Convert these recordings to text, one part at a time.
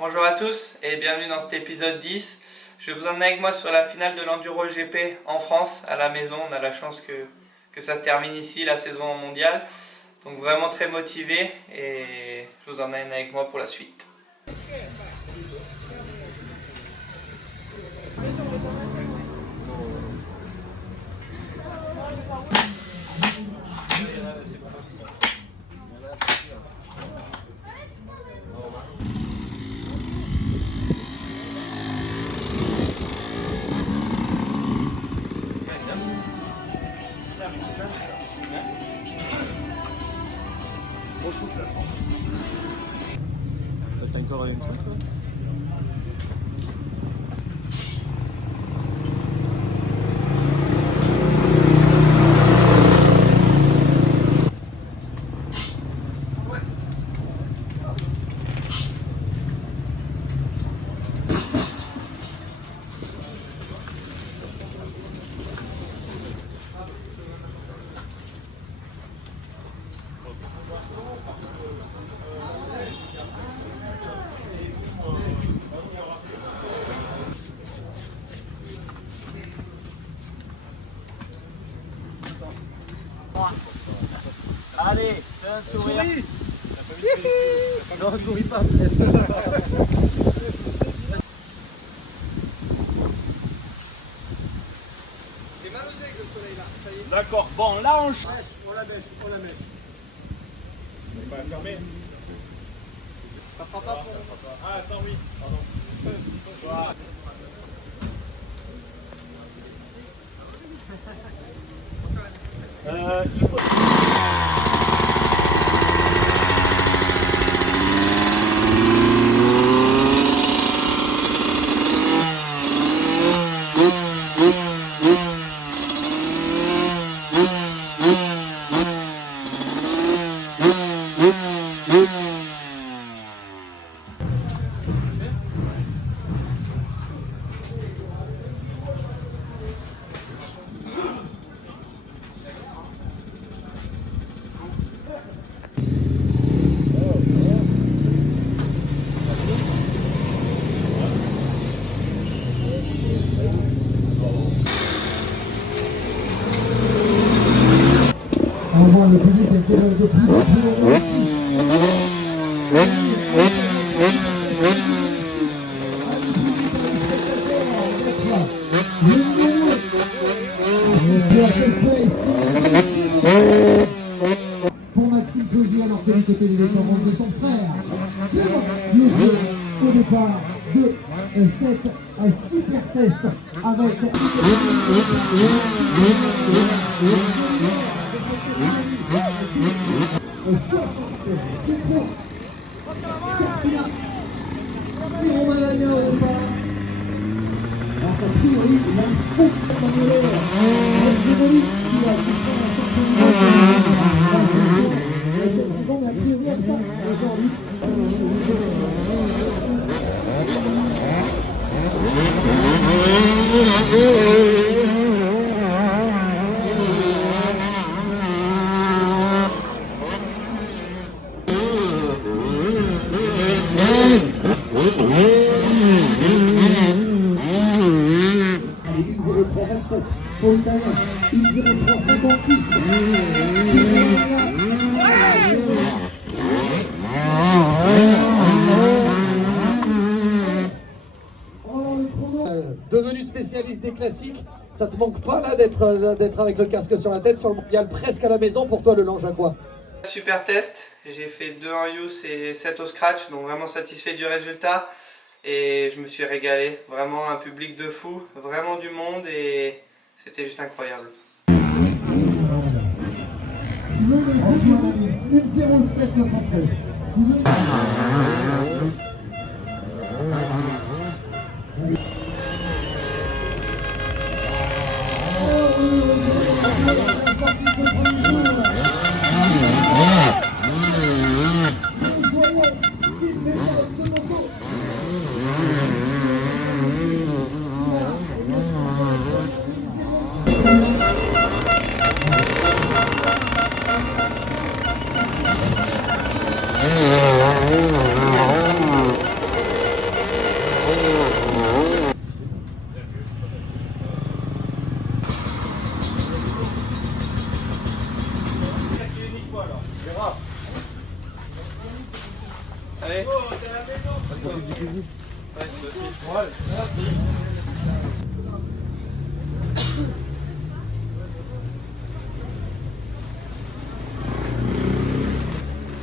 Bonjour à tous et bienvenue dans cet épisode 10. Je vais vous emmener avec moi sur la finale de l'Enduro GP en France, à la maison. On a la chance que ça se termine ici, la saison mondiale. Donc vraiment très motivé et je vous emmène avec moi pour la suite. T'as encore une truc là? Allez, fais un sourire. Non, souris pas. D'accord, bon, là on change. On la mèche. On va fermer. Ça fera pas. Ah, attends, oui, pardon. Voilà. Il faut... On voit le public est de plus. Pour Maxime Clogier, alors que du côté des descendants de son frère, le jeu au départ de cette super test avec Devenu spécialiste des classiques, ça te manque pas là d'être avec le casque sur la tête sur le mondial presque à la maison. Pour toi, le Lange à quoi? Super test, j'ai fait 2 en use et 7 au scratch, donc vraiment satisfait du résultat et je me suis régalé. Vraiment un public de fou, vraiment du monde et c'était juste incroyable.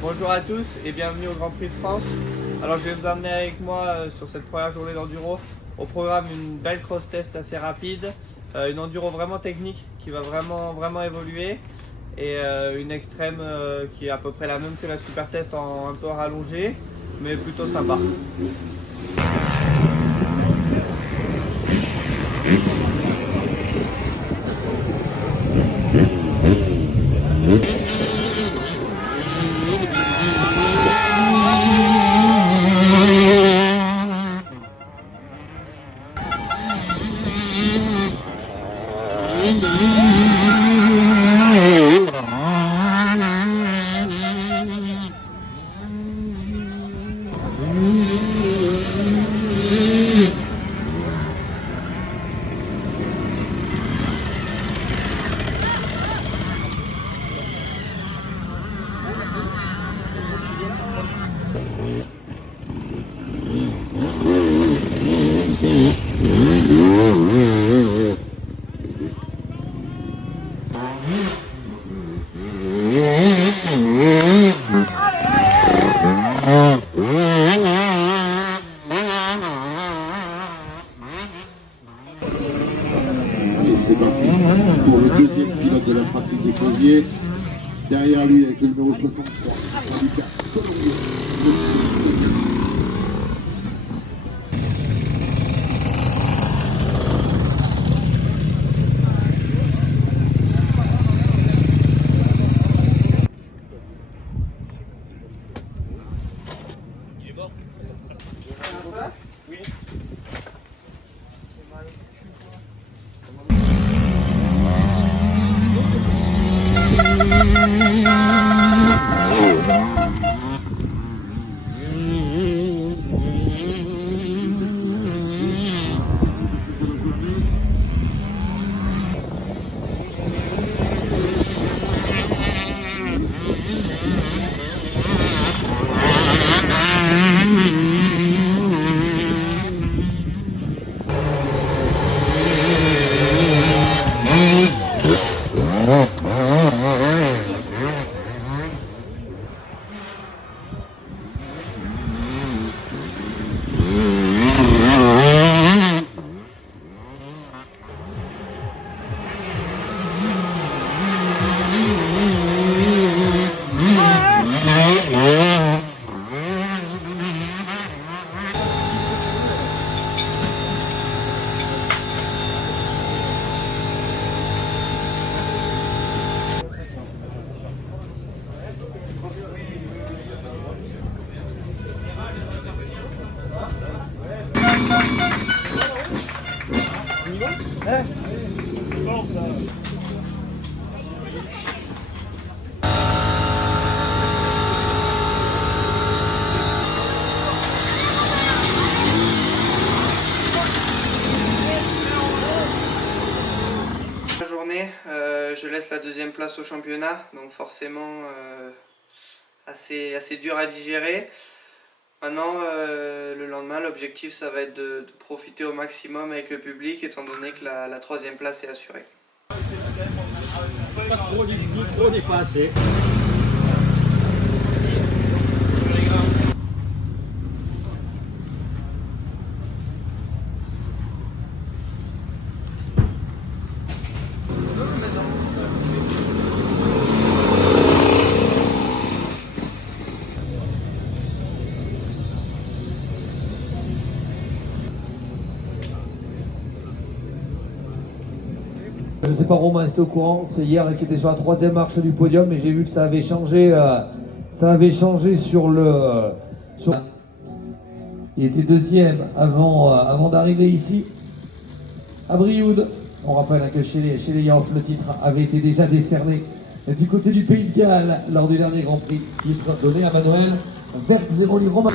Bonjour à tous et bienvenue au Grand Prix de France. Alors je vais vous emmener avec moi sur cette première journée d'enduro. Au programme une belle cross test assez rapide, une enduro vraiment technique qui va vraiment évoluer et une extrême qui est à peu près la même que la super test un peu rallongée mais plutôt sympa. Et c'est parti pour le deuxième pilote de la fratrie des Cosiers. Derrière lui, avec le numéro 63, ce sera Lucas Colombier. Je laisse la deuxième place au championnat, donc forcément assez dur à digérer. Maintenant, le lendemain, l'objectif ça va être de profiter au maximum avec le public, étant donné que la troisième place est assurée. Pas trop, ni trop dépassé. Je ne sais pas, Romain, si tu es au courant, c'est hier qui était sur la troisième marche du podium et j'ai vu que ça avait changé sur le... Il était deuxième avant d'arriver ici à Brioude. On rappelle que chez les Yaoff, le titre avait été déjà décerné du côté du Pays de Galles lors du dernier Grand Prix. Titre donné à Manuel Vertzeroli Romain.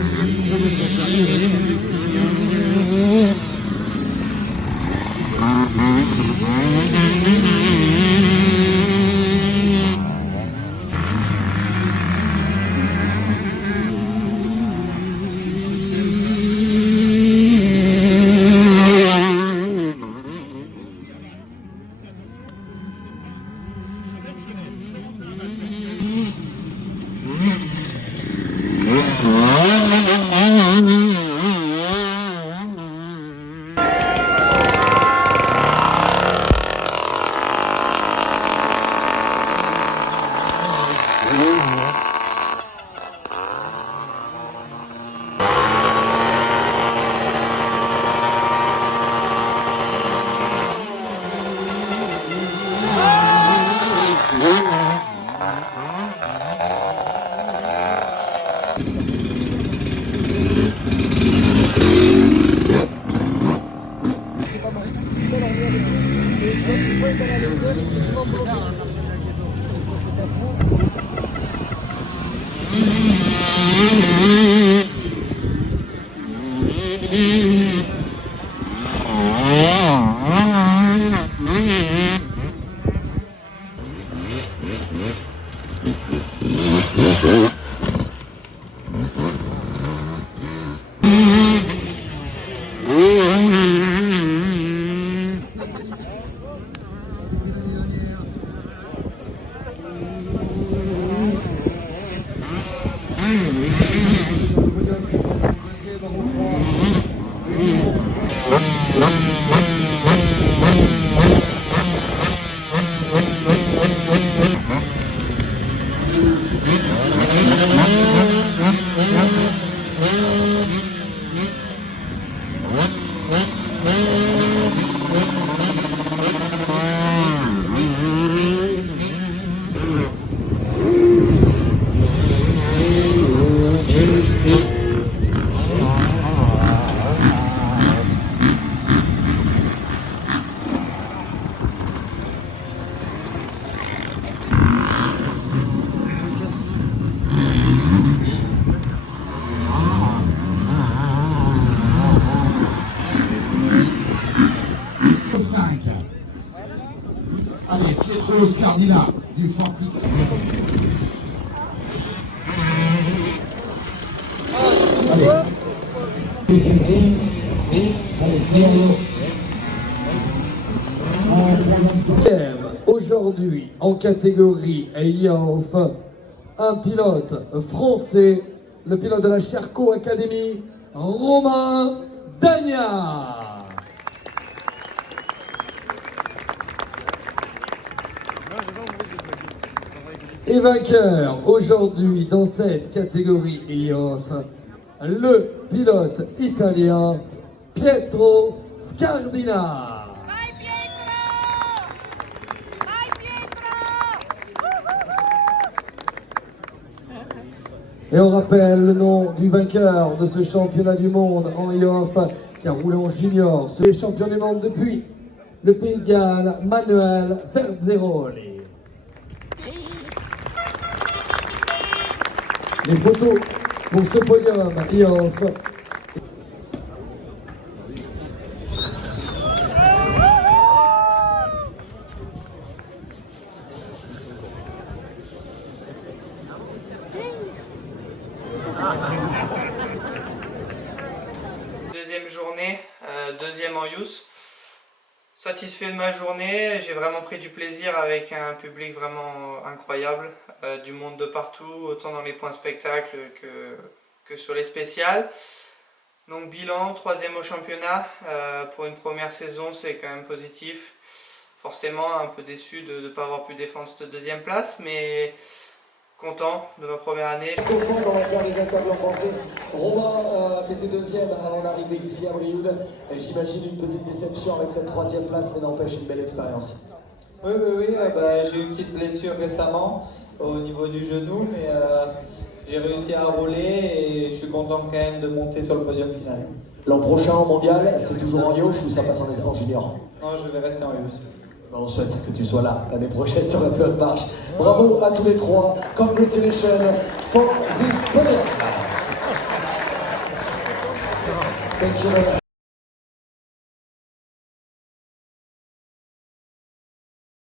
Allez, Pietro Scardina du Fanti. Aujourd'hui, en catégorie Yoff, un pilote français, le pilote de la Sherco Academy, Romain Dagna. Et vainqueur aujourd'hui dans cette catégorie Yoff, le pilote italien Pietro Scardina. Vai Pietro! Vai Pietro! Et on rappelle le nom du vainqueur de ce championnat du monde en Yoff qui a roulé en junior. C'est champion du monde depuis le Pays de Galles, Manuel Verzeroli. Les photos pour ce podium Yoff. Deuxième journée, deuxième en youth. Satisfait de ma journée, j'ai vraiment pris du plaisir avec un public vraiment incroyable, du monde de partout, autant dans les points spectacles que sur les spéciales. Donc bilan, troisième au championnat, pour une première saison c'est quand même positif. Forcément un peu déçu de ne pas avoir pu défendre cette deuxième place, mais content de ma première année. Au fond, on va faire les interviews en français. Romain, tu étais deuxième avant d'arriver ici à Brioude. J'imagine une petite déception avec cette troisième place, mais n'empêche une belle expérience. Oui, j'ai eu une petite blessure récemment au niveau du genou, mais j'ai réussi à rouler et je suis content quand même de monter sur le podium final. L'an prochain au mondial, c'est toujours en Yoff ou ça passe en junior? Non, je vais rester en youth. On souhaite que tu sois là l'année prochaine sur la pelote marche. Bravo à tous les trois. Congratulations for this podium. Thank you very much.